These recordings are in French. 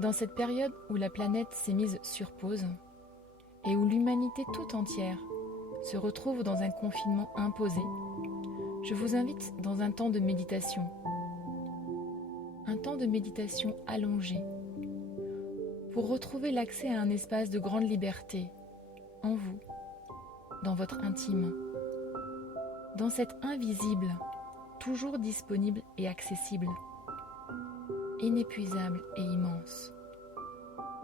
Dans cette période où la planète s'est mise sur pause et où l'humanité tout entière se retrouve dans un confinement imposé, je vous invite dans un temps de méditation. Un temps de méditation allongé pour retrouver l'accès à un espace de grande liberté en vous, dans votre intime, dans cet invisible, toujours disponible et accessible, inépuisable et immense,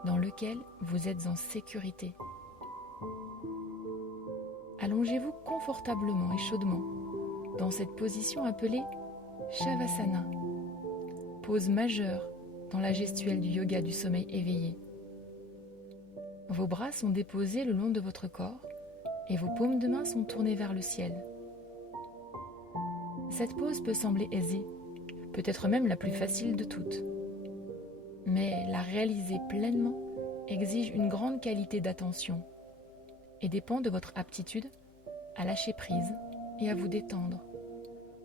dans lequel vous êtes en sécurité. Allongez-vous confortablement et chaudement dans cette position appelée Shavasana, pose majeure dans la gestuelle du yoga du sommeil éveillé. Vos bras sont déposés le long de votre corps et vos paumes de main sont tournées vers le ciel. Cette pose peut sembler aisée, peut-être même la plus facile de toutes. Mais la réaliser pleinement exige une grande qualité d'attention et dépend de votre aptitude à lâcher prise et à vous détendre,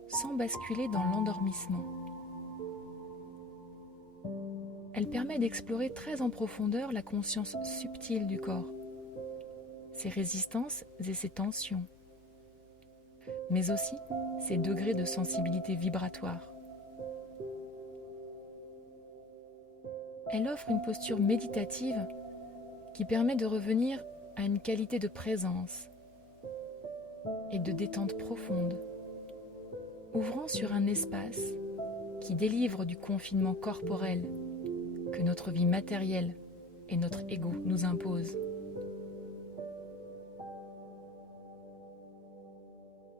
sans basculer dans l'endormissement. Elle permet d'explorer très en profondeur la conscience subtile du corps, ses résistances et ses tensions, mais aussi ses degrés de sensibilité vibratoire. Elle offre une posture méditative qui permet de revenir à une qualité de présence et de détente profonde, ouvrant sur un espace qui délivre du confinement corporel que notre vie matérielle et notre ego nous imposent.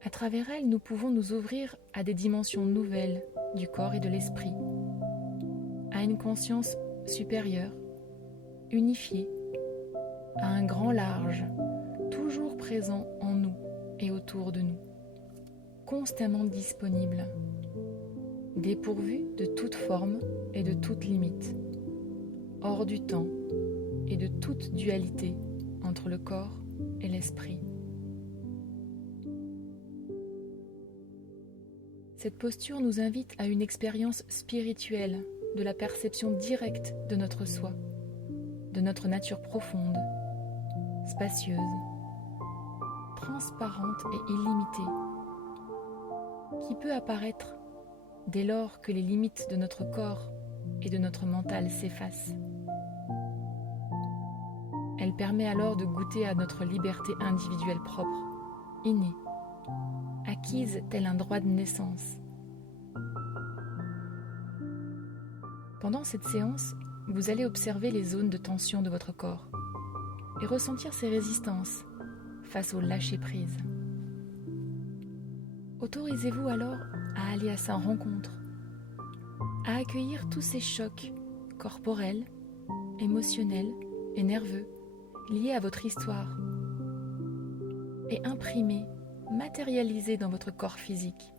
À travers elle, nous pouvons nous ouvrir à des dimensions nouvelles du corps et de l'esprit, à une conscience supérieure, unifiée, à un grand large, toujours présent en nous et autour de nous, constamment disponible, dépourvu de toute forme et de toute limite, hors du temps et de toute dualité entre le corps et l'esprit. Cette posture nous invite à une expérience spirituelle de la perception directe de notre soi, de notre nature profonde, spacieuse, transparente et illimitée, qui peut apparaître dès lors que les limites de notre corps et de notre mental s'effacent. Elle permet alors de goûter à notre liberté individuelle propre, innée, acquise tel un droit de naissance. Pendant cette séance, vous allez observer les zones de tension de votre corps et ressentir ses résistances face au lâcher-prise. Autorisez-vous alors à aller à sa rencontre, à accueillir tous ces chocs corporels, émotionnels et nerveux liés à votre histoire et imprimés, matérialisés dans votre corps physique.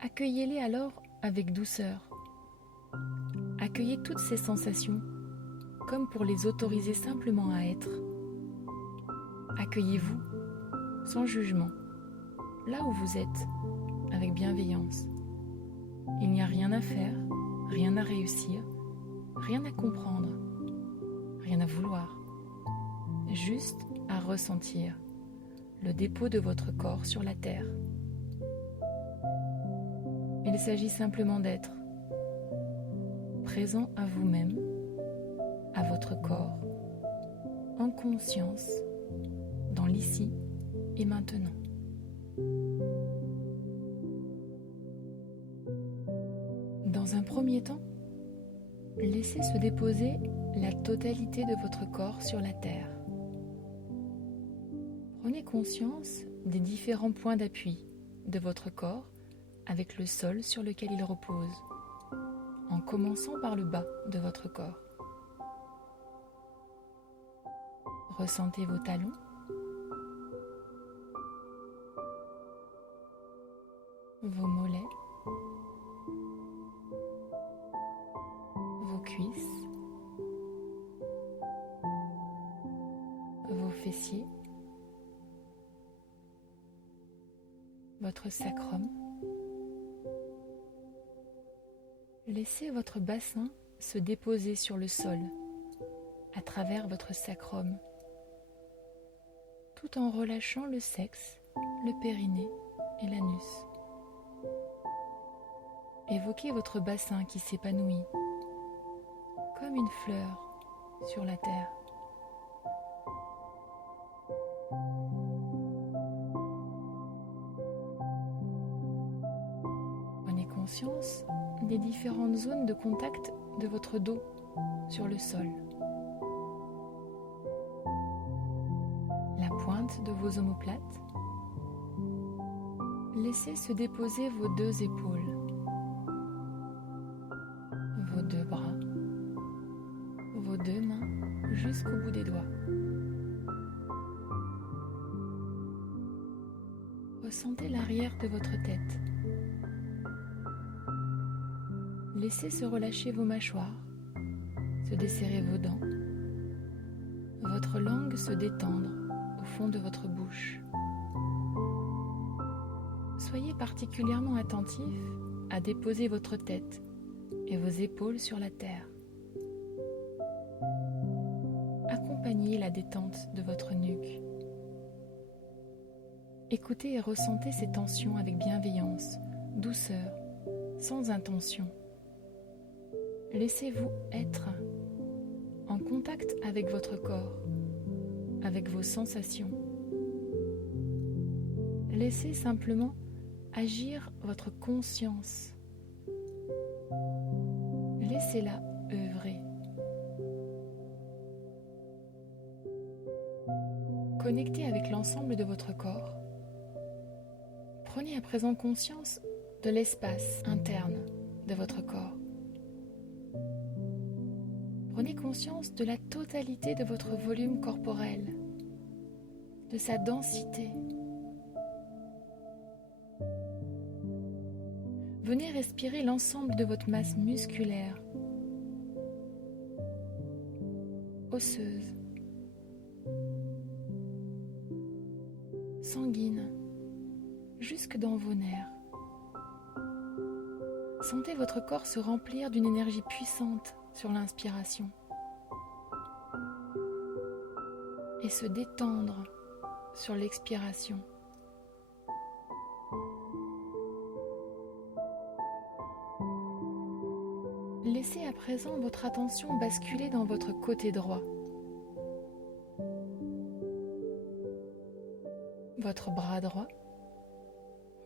Accueillez-les alors avec douceur. Accueillez toutes ces sensations comme pour les autoriser simplement à être. Accueillez-vous sans jugement, là où vous êtes, avec bienveillance. Il n'y a rien à faire, rien à réussir, rien à comprendre, rien à vouloir, juste à ressentir le dépôt de votre corps sur la terre. Il s'agit simplement d'être présent à vous-même, à votre corps, en conscience, dans l'ici et maintenant. Dans un premier temps, laissez se déposer la totalité de votre corps sur la terre. Prenez conscience des différents points d'appui de votre corps avec le sol sur lequel il repose, en commençant par le bas de votre corps. Ressentez vos talons, vos mollets, vos cuisses, vos fessiers, votre sacrum. Laissez votre bassin se déposer sur le sol à travers votre sacrum, tout en relâchant le sexe, le périnée et l'anus. Évoquez votre bassin qui s'épanouit comme une fleur sur la terre. Prenez conscience des différentes zones de contact de votre dos sur le sol. La pointe de vos omoplates. Laissez se déposer vos deux épaules, vos deux bras, vos deux mains jusqu'au bout des doigts. Ressentez l'arrière de votre tête. Laissez se relâcher vos mâchoires, se desserrer vos dents, votre langue se détendre au fond de votre bouche. Soyez particulièrement attentif à déposer votre tête et vos épaules sur la terre. Accompagnez la détente de votre nuque. Écoutez et ressentez ces tensions avec bienveillance, douceur, sans intention. Laissez-vous être en contact avec votre corps, avec vos sensations. Laissez simplement agir votre conscience. Laissez-la œuvrer. Connectez avec l'ensemble de votre corps. Prenez à présent conscience de l'espace interne de votre corps. Prenez conscience de la totalité de votre volume corporel, de sa densité. Venez respirer l'ensemble de votre masse musculaire, osseuse, sanguine, jusque dans vos nerfs. Sentez votre corps se remplir d'une énergie puissante sur l'inspiration et se détendre sur l'expiration. Laissez à présent votre attention basculer dans votre côté droit. Votre bras droit,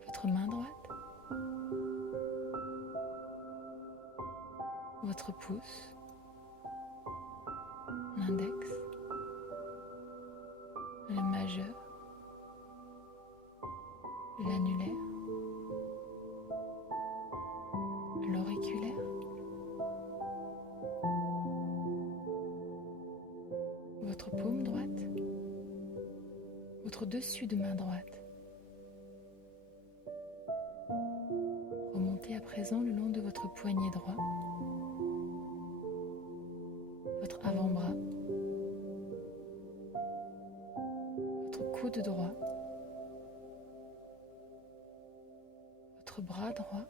votre main droite, votre pouce, l'index, le majeur, l'annulaire, l'auriculaire, votre paume droite, votre dessus de main droite. Remontez à présent le long de votre poignet droit, votre avant-bras, votre coude droit, votre bras droit,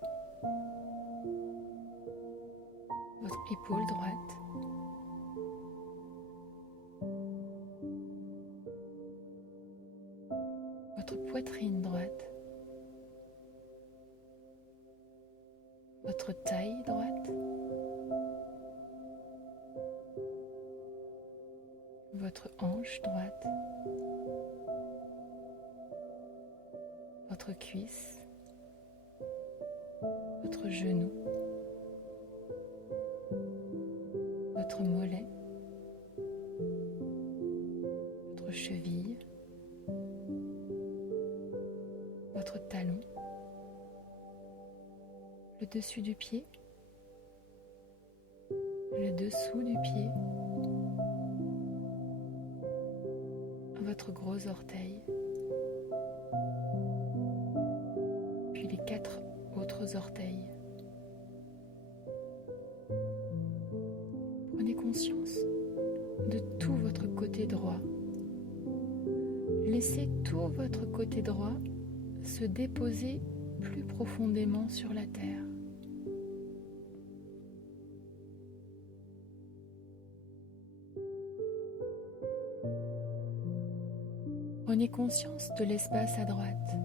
votre épaule droite, votre poitrine droite, votre taille droite, votre hanche droite, votre cuisse, votre genou, votre mollet, votre cheville, votre talon, le dessus du pied, le dessous du pied, votre gros orteil, puis les 4 autres orteils. Prenez conscience de tout votre côté droit. Laissez tout votre côté droit se déposer plus profondément sur la terre. Prenez conscience de l'espace à droite,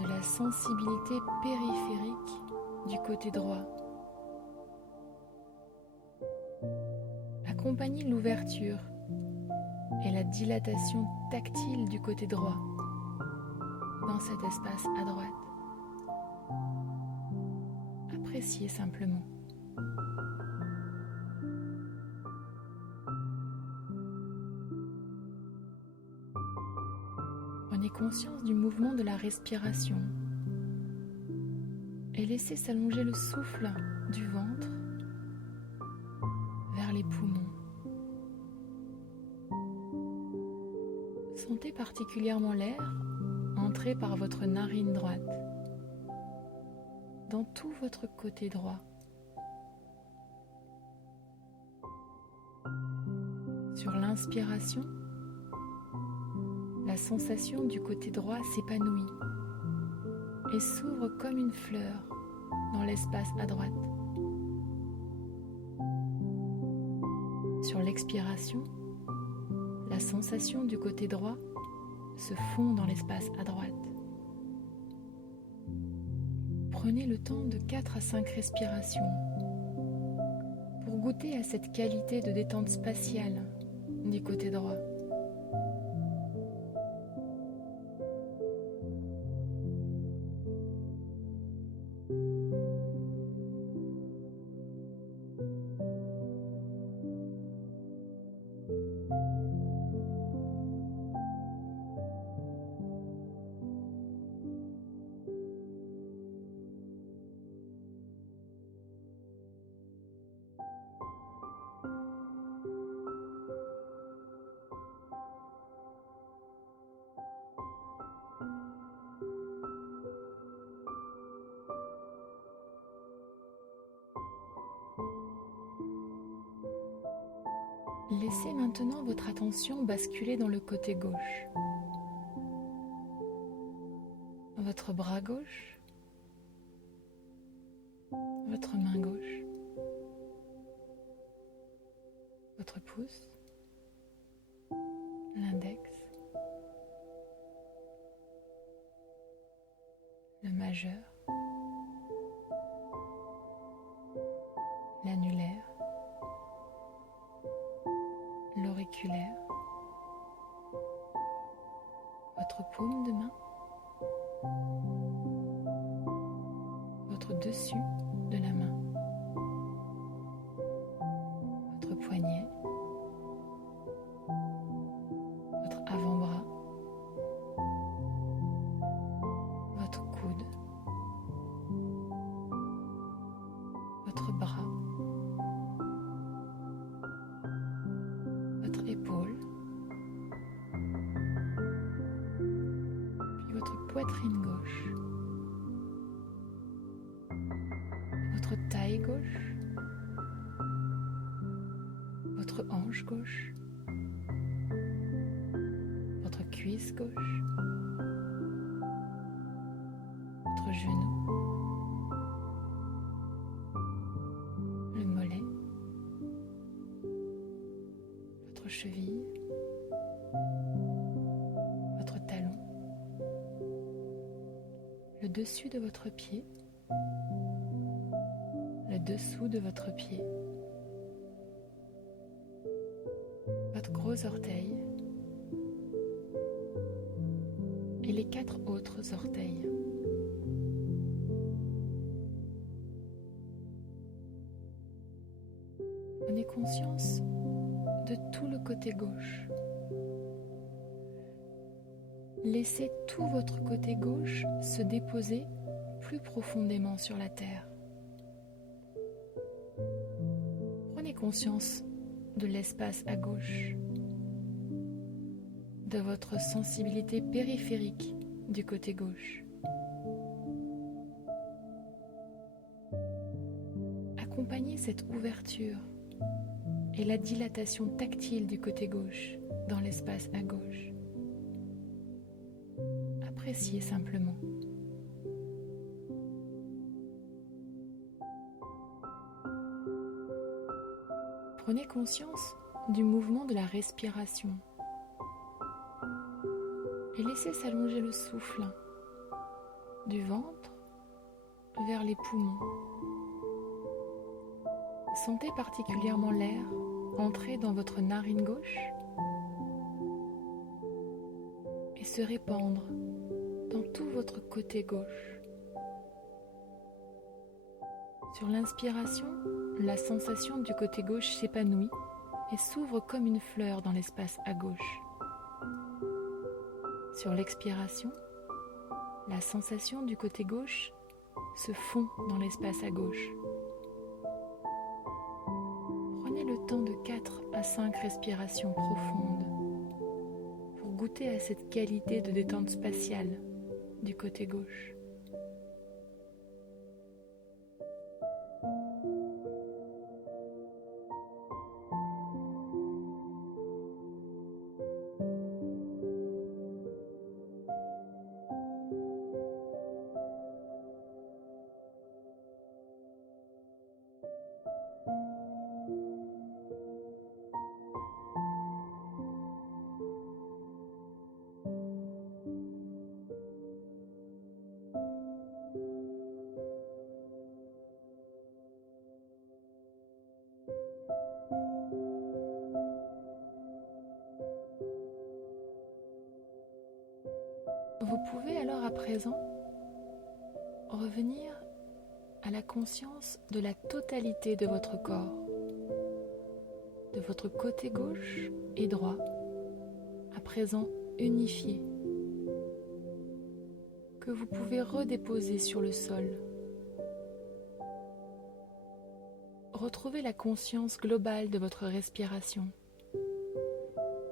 de la sensibilité périphérique du côté droit. Accompagnez l'ouverture et la dilatation tactile du côté droit dans cet espace à droite. Appréciez simplement. Prenez conscience du mouvement de la respiration et laissez s'allonger le souffle du ventre vers les poumons. Sentez particulièrement l'air entrer par votre narine droite dans tout votre côté droit. Sur l'inspiration, la sensation du côté droit s'épanouit et s'ouvre comme une fleur dans l'espace à droite. Sur l'expiration, la sensation du côté droit se fond dans l'espace à droite. Prenez le temps de 4 à 5 respirations pour goûter à cette qualité de détente spatiale du côté droit. Laissez maintenant votre attention basculer dans le côté gauche. Votre bras gauche, votre main gauche, votre pouce, l'index, le majeur, l'annulaire, l'auriculaire, votre paume de main, votre dessus de la main, votre poignet, votre avant-bras, votre coude, votre bras, votre épaule, puis votre poitrine gauche, votre taille gauche, votre hanche gauche, votre cuisse gauche, votre genou, le mollet, votre cheville, votre talon, le dessus de votre pied, le dessous de votre pied, votre gros orteil et les 4 autres orteils. Prenez conscience de tout le côté gauche. Laissez tout votre côté gauche se déposer plus profondément sur la terre. Prenez conscience de l'espace à gauche, de votre sensibilité périphérique du côté gauche. Accompagnez cette ouverture et la dilatation tactile du côté gauche dans l'espace à gauche. Appréciez simplement. Prenez conscience du mouvement de la respiration et laissez s'allonger le souffle du ventre vers les poumons. Sentez particulièrement l'air entrer dans votre narine gauche et se répandre dans tout votre côté gauche. Sur l'inspiration, la sensation du côté gauche s'épanouit et s'ouvre comme une fleur dans l'espace à gauche. Sur l'expiration, la sensation du côté gauche se fond dans l'espace à gauche. Prenez le temps de 4 à 5 respirations profondes pour goûter à cette qualité de détente spatiale du côté gauche. Vous pouvez alors à présent revenir à la conscience de la totalité de votre corps, de votre côté gauche et droit, à présent unifié, que vous pouvez redéposer sur le sol. Retrouvez la conscience globale de votre respiration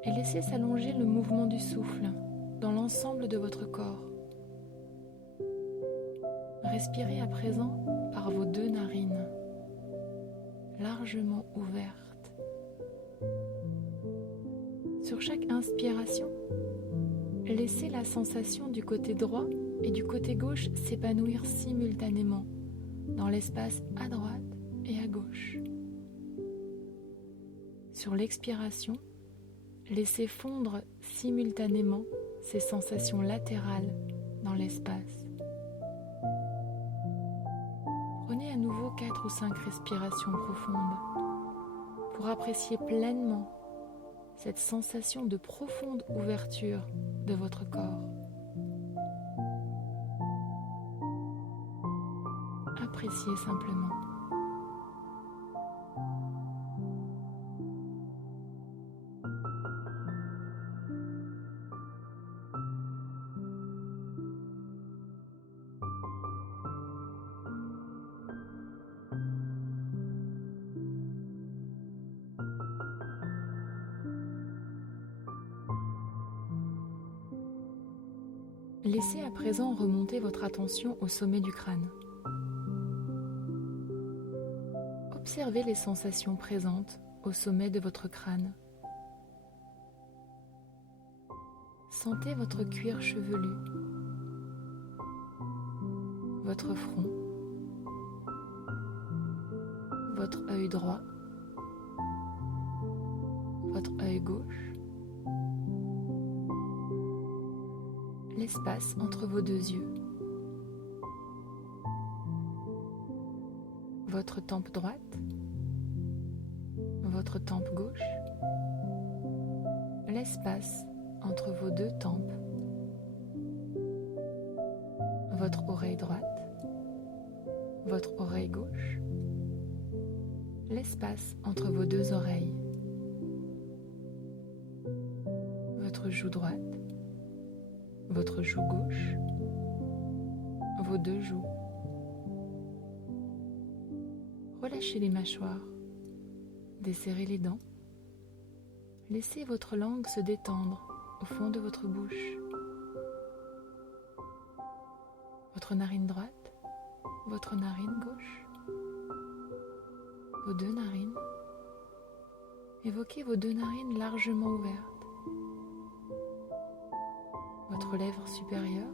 et laissez s'allonger le mouvement du souffle dans l'ensemble de votre corps. Respirez à présent par vos 2 narines, largement ouvertes. Sur chaque inspiration, laissez la sensation du côté droit et du côté gauche s'épanouir simultanément dans l'espace à droite et à gauche. Sur l'expiration, laissez fondre simultanément ces sensations latérales dans l'espace. Prenez à nouveau 4 ou 5 respirations profondes pour apprécier pleinement cette sensation de profonde ouverture de votre corps. Appréciez simplement. Laissez à présent remonter votre attention au sommet du crâne. Observez les sensations présentes au sommet de votre crâne. Sentez votre cuir chevelu, votre front, votre œil droit, votre œil gauche, l'espace entre vos 2 yeux, votre tempe droite, votre tempe gauche, l'espace entre vos 2 tempes, votre oreille droite, votre oreille gauche, l'espace entre vos 2 oreilles, votre joue droite, votre joue gauche, vos 2 joues. Relâchez les mâchoires, desserrez les dents, laissez votre langue se détendre au fond de votre bouche. Votre narine droite, votre narine gauche, vos 2 narines. Évoquez vos 2 narines largement ouvertes. Votre lèvre supérieure,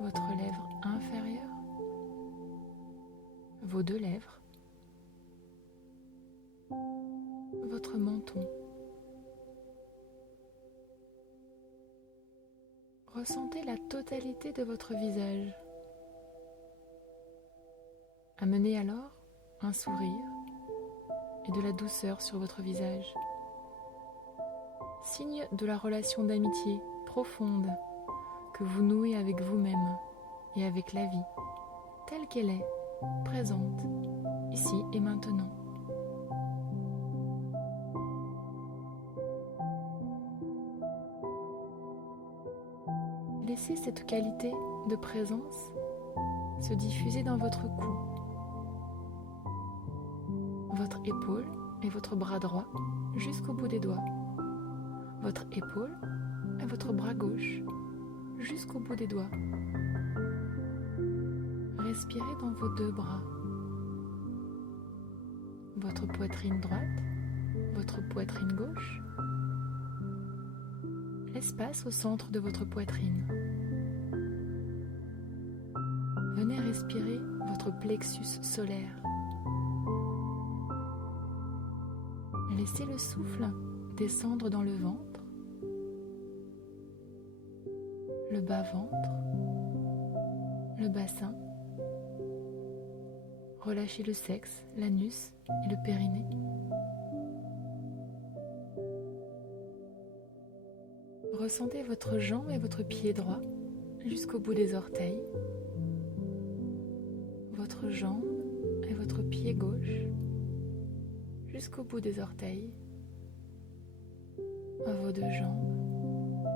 votre lèvre inférieure, vos 2 lèvres, votre menton. Ressentez la totalité de votre visage. Amenez alors un sourire et de la douceur sur votre visage. Signe de la relation d'amitié profonde que vous nouez avec vous-même et avec la vie, telle qu'elle est, présente, ici et maintenant. Laissez cette qualité de présence se diffuser dans votre cou, votre épaule et votre bras droit jusqu'au bout des doigts, votre épaule et votre bras gauche jusqu'au bout des doigts. Respirez dans vos deux bras, votre poitrine droite, votre poitrine gauche, l'espace au centre de votre poitrine. Venez respirer votre plexus solaire. Laissez le souffle descendre dans le ventre, le bas-ventre, le bassin. Relâchez le sexe, l'anus et le périnée. Ressentez votre jambe et votre pied droit jusqu'au bout des orteils, votre jambe et votre pied gauche jusqu'au bout des orteils, vos deux jambes.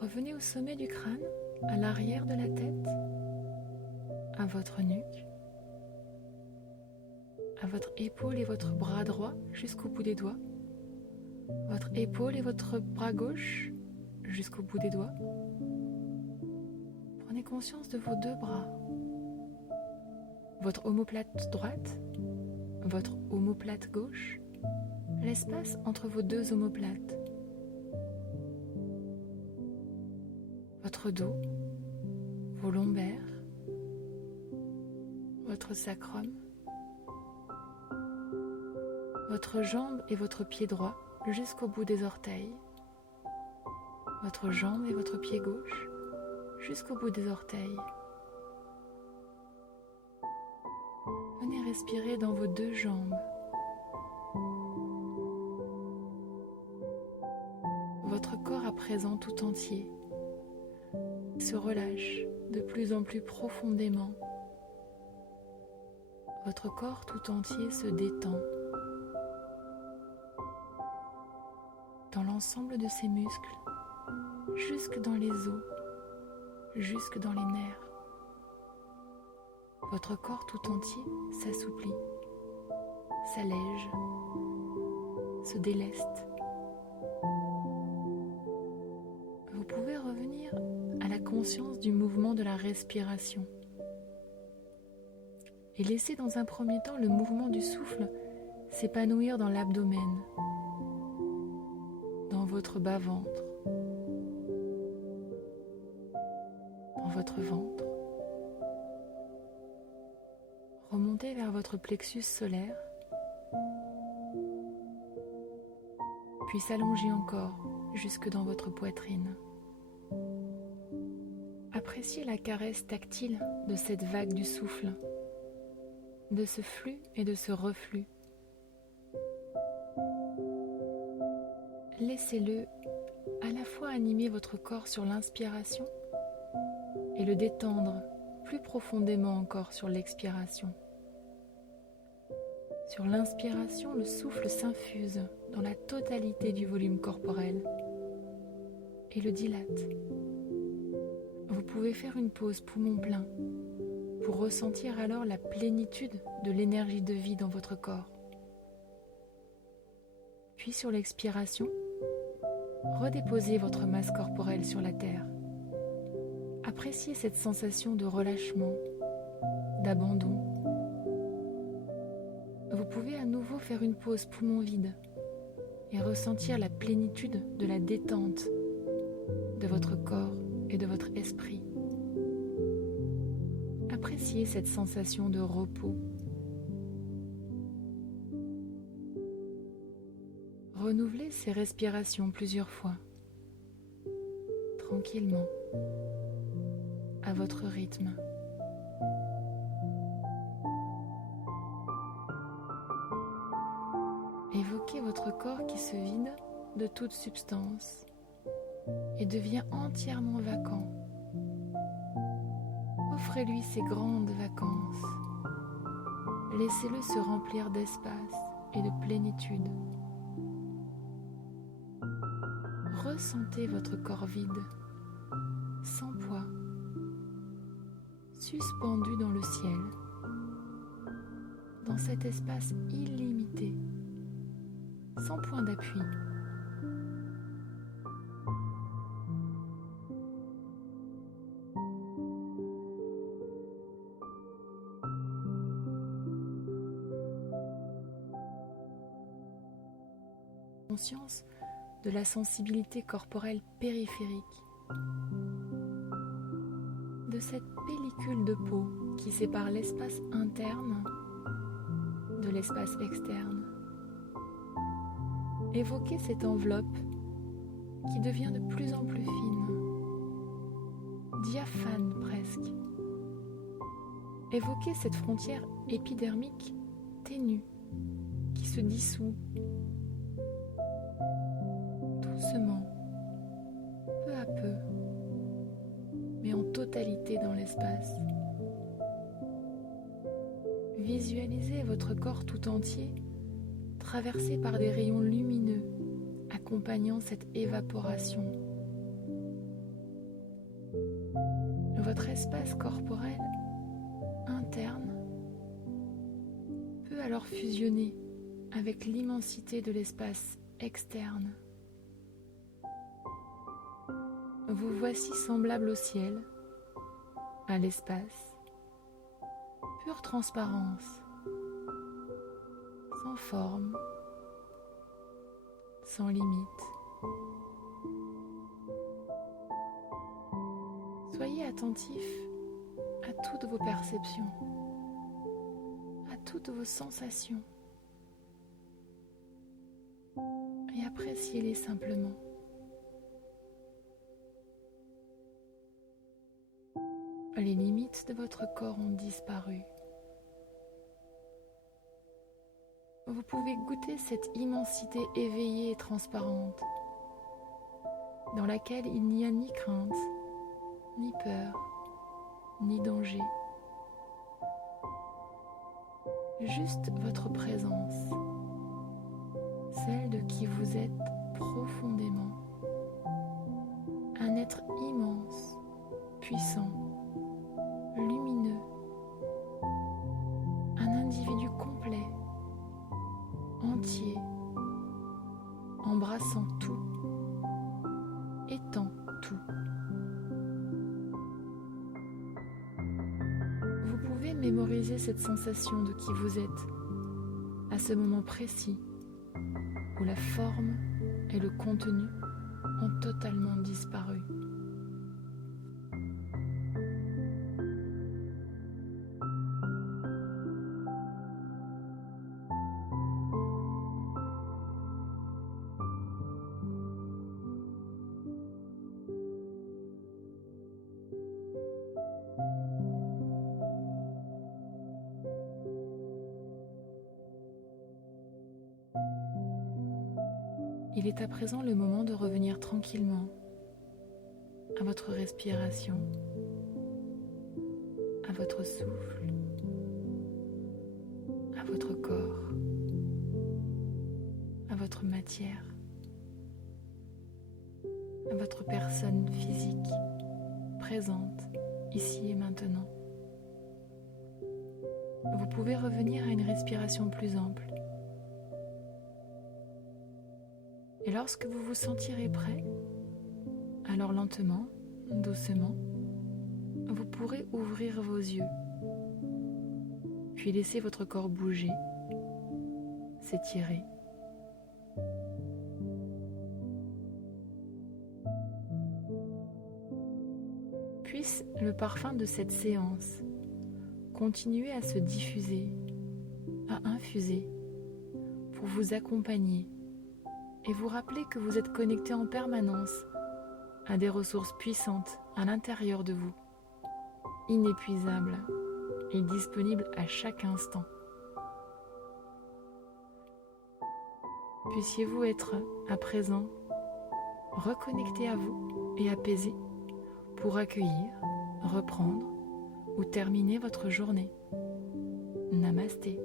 Revenez au sommet du crâne, à l'arrière de la tête, à votre nuque, à votre épaule et votre bras droit jusqu'au bout des doigts, votre épaule et votre bras gauche jusqu'au bout des doigts. Prenez conscience de vos deux bras, votre omoplate droite, votre omoplate gauche, l'espace entre vos deux omoplates, votre dos, vos lombaires, votre sacrum, votre jambe et votre pied droit jusqu'au bout des orteils, votre jambe et votre pied gauche jusqu'au bout des orteils. Venez respirer dans vos deux jambes. Votre corps à présent tout entier se relâche de plus en plus profondément. Votre corps tout entier se détend. Dans l'ensemble de ses muscles, jusque dans les os, jusque dans les nerfs. Votre corps tout entier s'assouplit, s'allège, se déleste. Vous pouvez revenir à la conscience du mouvement de la respiration et laisser dans un premier temps le mouvement du souffle s'épanouir dans l'abdomen, dans votre bas-ventre, dans votre ventre. Remontez vers votre plexus solaire, puis s'allonger encore jusque dans votre poitrine. Appréciez la caresse tactile de cette vague du souffle, de ce flux et de ce reflux. Laissez-le à la fois animer votre corps sur l'inspiration et le détendre plus profondément encore sur l'expiration. Sur l'inspiration, le souffle s'infuse dans la totalité du volume corporel et le dilate. Vous pouvez faire une pause poumon plein pour ressentir alors la plénitude de l'énergie de vie dans votre corps. Puis sur l'expiration, redéposez votre masse corporelle sur la terre. Appréciez cette sensation de relâchement, d'abandon. Vous pouvez à nouveau faire une pause poumon vide et ressentir la plénitude de la détente de votre corps et de votre esprit. Appréciez cette sensation de repos. Renouvelez ces respirations plusieurs fois, tranquillement, à votre rythme. Évoquez votre corps qui se vide de toute substance et devient entièrement vacant. Offrez-lui ces grandes vacances. Laissez-le se remplir d'espace et de plénitude. Ressentez votre corps vide, sans poids, suspendu dans le ciel, dans cet espace illimité, sans point d'appui. Conscience de la sensibilité corporelle périphérique, de cette pellicule de peau qui sépare l'espace interne de l'espace externe. Évoquez cette enveloppe qui devient de plus en plus fine, diaphane presque. Évoquez cette frontière épidermique ténue qui se dissout doucement, peu à peu, mais en totalité dans l'espace. Visualisez votre corps tout entier traversé par des rayons lumineux accompagnant cette évaporation. Votre espace corporel interne peut alors fusionner avec l'immensité de l'espace externe. Vous voici semblable au ciel, à l'espace, pure transparence, sans forme, sans limite. Soyez attentif à toutes vos perceptions, à toutes vos sensations, et appréciez-les simplement. Les limites de votre corps ont disparu. Vous pouvez goûter cette immensité éveillée et transparente, dans laquelle il n'y a ni crainte, ni peur, ni danger. Juste votre présence, celle de qui vous êtes profondément. Un être immense, puissant, lumineux, un individu complet, entier, embrassant tout, étant tout. Vous pouvez mémoriser cette sensation de qui vous êtes à ce moment précis où la forme et le contenu ont totalement disparu. Il est à présent le moment de revenir tranquillement à votre respiration, à votre souffle, à votre corps, à votre matière, à votre personne physique présente ici et maintenant. Vous pouvez revenir à une respiration plus ample. Et lorsque vous vous sentirez prêt, alors lentement, doucement, vous pourrez ouvrir vos yeux, puis laisser votre corps bouger, s'étirer. Puisse le parfum de cette séance continuer à se diffuser, à infuser, pour vous accompagner et vous rappelez que vous êtes connecté en permanence à des ressources puissantes à l'intérieur de vous, inépuisables et disponibles à chaque instant. Puissiez-vous être à présent reconnecté à vous et apaisé pour accueillir, reprendre ou terminer votre journée. Namasté.